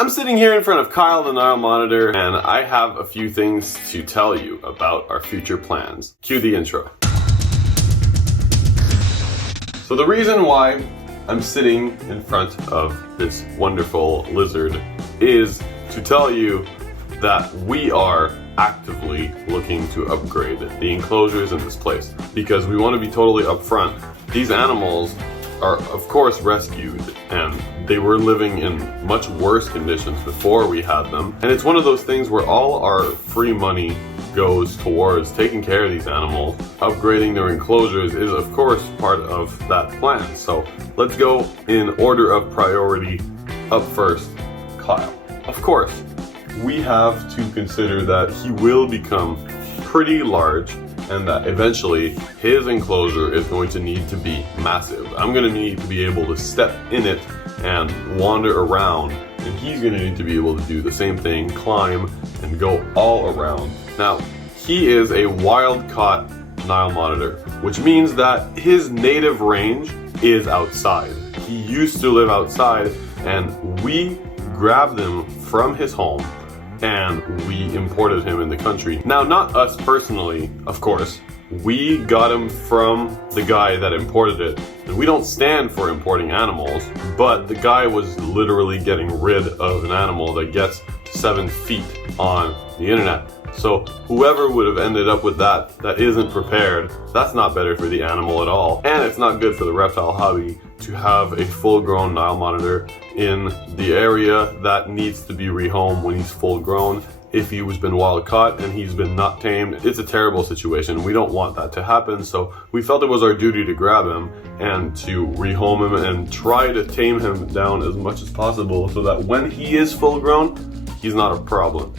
I'm sitting here in front of Kyle the Nile monitor, and I have a few things to tell you about our future plans. Cue the intro. So the reason why I'm sitting in front of this wonderful lizard is to tell you that we are actively looking to upgrade the enclosures in this place, because we want to be totally upfront. These animals are of course rescued, and they were living in much worse conditions before we had them, and it's one of those things where all our free money goes towards taking care of these animals. Upgrading their enclosures is of course part of that plan. So let's go in order of priority. Up first, Kyle. Of course, we have to consider that he will become pretty large, and that eventually his enclosure is going to need to be massive. I'm going to need to be able to step in it and wander around, and he's going to need to be able to do the same thing, climb and go all around. Now, he is a wild-caught Nile monitor, which means that his native range is outside. He used to live outside, and we grabbed him from his home and we imported him in the country. Now, not us personally, of course. We got him from the guy that imported it. And we don't stand for importing animals, but the guy was literally getting rid of an animal that gets to 7 feet on the internet. So whoever would have ended up with that isn't prepared, that's not better for the animal at all. And it's not good for the reptile hobby to have a full-grown Nile monitor in the area that needs to be rehomed when he's full grown. If he was been wild caught and he's been not tamed, it's a terrible situation. We don't want that to happen, so we felt it was our duty to grab him and to rehome him and try to tame him down as much as possible so that when he is full grown, he's not a problem.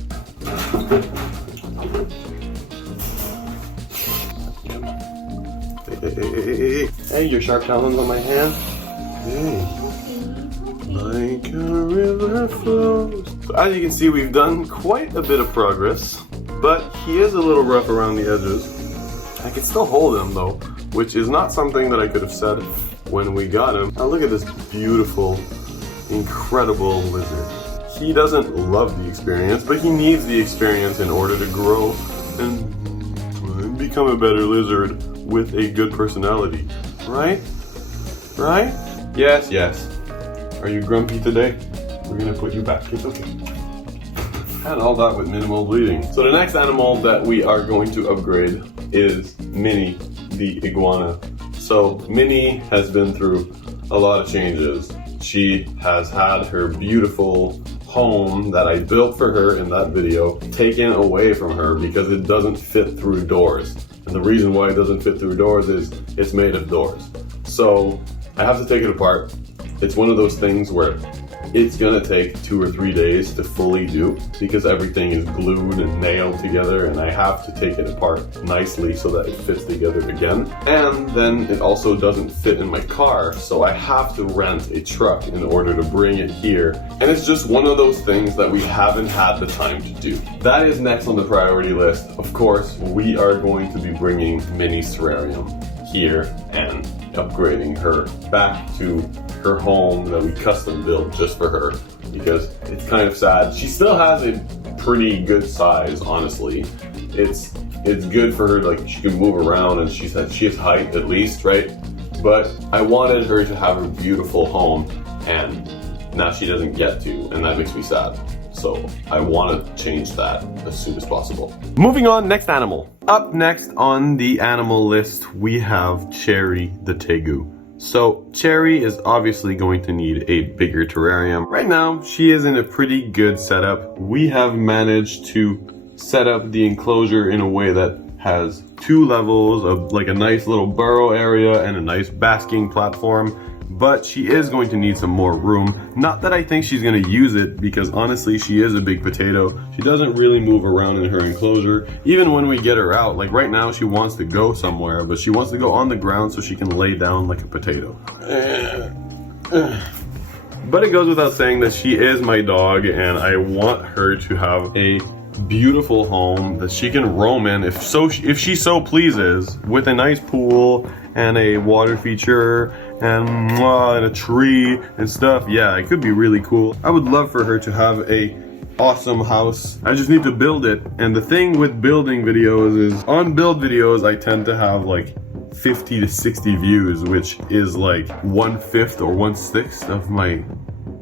Hey, your sharp talons on my hand. Hey. Like a river flows. So as you can see, we've done quite a bit of progress, but he is a little rough around the edges. I can still hold him though, which is not something that I could have said when we got him. Now look at this beautiful, incredible lizard. He doesn't love the experience, but he needs the experience in order to grow and become a better lizard with a good personality. Right? Right? Yes, yes. Are you grumpy today? We're gonna put you back. It's okay. And all that with minimal bleeding. So the next animal that we are going to upgrade is Minnie, the iguana. So Minnie has been through a lot of changes. She has had her beautiful home that I built for her in that video taken away from her because it doesn't fit through doors. And the reason why it doesn't fit through doors is it's made of doors. So I have to take it apart. It's one of those things where it's gonna take 2 or 3 days to fully do because everything is glued and nailed together, and I have to take it apart nicely so that it fits together again. And then it also doesn't fit in my car, so I have to rent a truck in order to bring it here. And it's just one of those things that we haven't had the time to do. That is next on the priority list. Of course, we are going to be bringing Minnie's terrarium here and upgrading her back to her home that we custom built just for her, because it's kind of sad. She still has a pretty good size, honestly. It's good for her, like she can move around and she has height at least, right? But I wanted her to have a beautiful home, and now she doesn't get to, and that makes me sad. So I want to change that as soon as possible. Moving on, next animal. Up next on the animal list, we have Cherry the tegu. So Cherry is obviously going to need a bigger terrarium. Right now, she is in a pretty good setup. We have managed to set up the enclosure in a way that has 2 levels of like a nice little burrow area and a nice basking platform. But she is going to need some more room. Not that I think she's going to use it, because honestly she is a big potato. She doesn't really move around in her enclosure. Even when we get her out, like right now she wants to go somewhere, but she wants to go on the ground so she can lay down like a potato. But it goes without saying that she is my dog, and I want her to have a beautiful home that she can roam in if she so pleases, with a nice pool and a water feature and a tree and stuff. Yeah, it could be really cool. I would love for her to have a awesome house. I just need to build it. And the thing with building videos is, on build videos I tend to have like 50 to 60 views, which is like 1/5 or 1/6 of my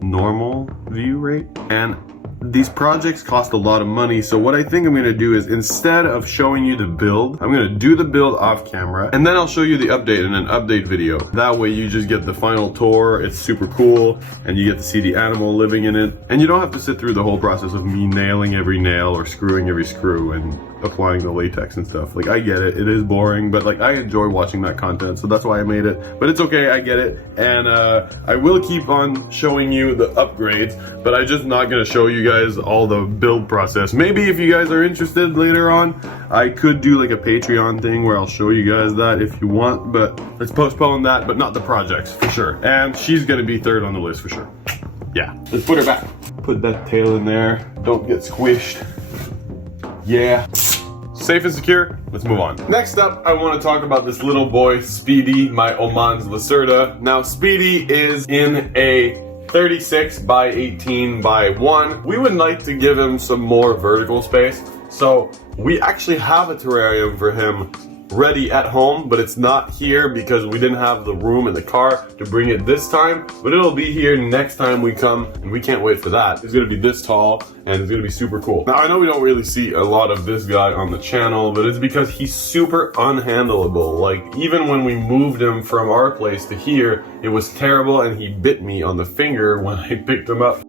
normal view rate. And these projects cost a lot of money, so what I think I'm gonna do is, instead of showing you the build, I'm gonna do the build off camera, and then I'll show you the update in an update video. That way you just get the final tour. It's super cool, and you get to see the animal living in it, and you don't have to sit through the whole process of me nailing every nail or screwing every screw and applying the latex and stuff. Like, I get it, it is boring, but like, I enjoy watching that content, so that's why I made it. But it's okay, I get it, and I will keep on showing you the upgrades, but I'm just not gonna show you guys all the build process. Maybe if you guys are interested later on, I could do like a Patreon thing where I'll show you guys that if you want, but let's postpone that, but not the projects, for sure. And she's gonna be third on the list for sure. Yeah, let's put her back. Put that tail in there, don't get squished. Yeah. Safe and secure, let's move on. Next up, I want to talk about this little boy, Speedy, my Oman's Lacerda. Now, Speedy is in a 36 by 18 by 1. We would like to give him some more vertical space, so we actually have a terrarium for him ready at home, but it's not here because we didn't have the room in the car to bring it this time, but it'll be here next time we come, and we can't wait for that. It's gonna be this tall, and it's gonna be super cool. Now, I know we don't really see a lot of this guy on the channel, but it's because he's super unhandleable. Like, even when we moved him from our place to here, it was terrible, and he bit me on the finger when I picked him up.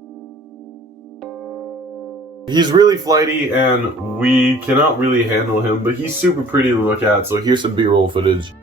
He's really flighty and we cannot really handle him, but he's super pretty to look at, so here's some B-roll footage.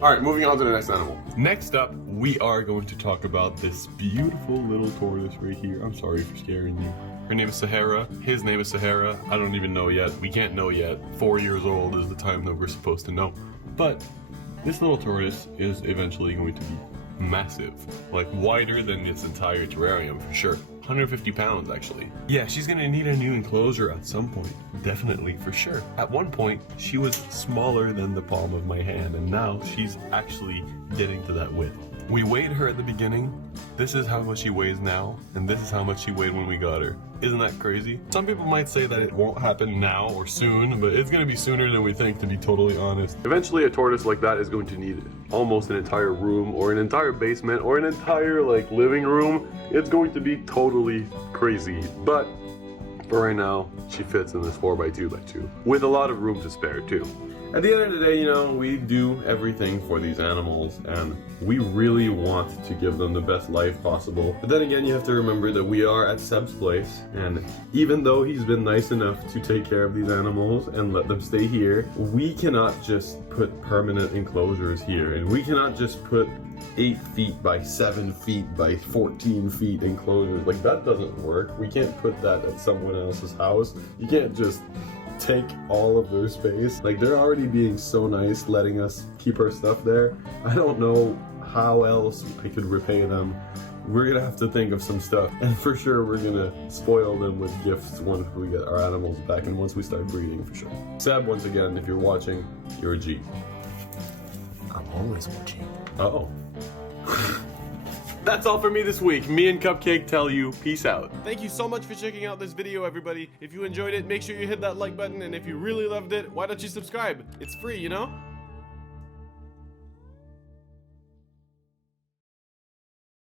Alright, moving on to the next animal. Next up, we are going to talk about this beautiful little tortoise right here. I'm sorry for scaring you. Her name is Sahara. His name is Sahara. I don't even know yet. We can't know yet. 4 years old is the time that we're supposed to know. But this little tortoise is eventually going to be massive. Like, wider than its entire terrarium for sure. 150 pounds actually. Yeah, she's gonna need a new enclosure at some point. Definitely, for sure. At one point, she was smaller than the palm of my hand, and now she's actually getting to that width. We weighed her at the beginning. This is how much she weighs now, and this is how much she weighed when we got her. Isn't that crazy? Some people might say that it won't happen now or soon, but it's gonna be sooner than we think, to be totally honest. Eventually a tortoise like that is going to need almost an entire room, or an entire basement, or an entire like living room. It's going to be totally crazy, but for right now, she fits in this 4x2x2 with a lot of room to spare too. At the end of the day, you know, we do everything for these animals, and we really want to give them the best life possible. But then again, you have to remember that we are at Seb's place, and even though he's been nice enough to take care of these animals and let them stay here, we cannot just put permanent enclosures here, and we cannot just put 8 feet by 7 feet by 14 feet enclosures. Like, that doesn't work. We can't put that at someone else's house. You can't just take all of their space. Like, they're already being so nice letting us keep our stuff there. I don't know how else I could repay them. We're gonna have to think of some stuff, and for sure we're gonna spoil them with gifts once we get our animals back and once we start breeding, for sure. Seb, once again, if you're watching, you're a G. I'm always watching. Uh-oh. That's all for me this week. Me and Cupcake tell you peace out. Thank you so much for checking out this video, everybody. If you enjoyed it, make sure you hit that like button, and if you really loved it, why don't you subscribe? It's free, you know?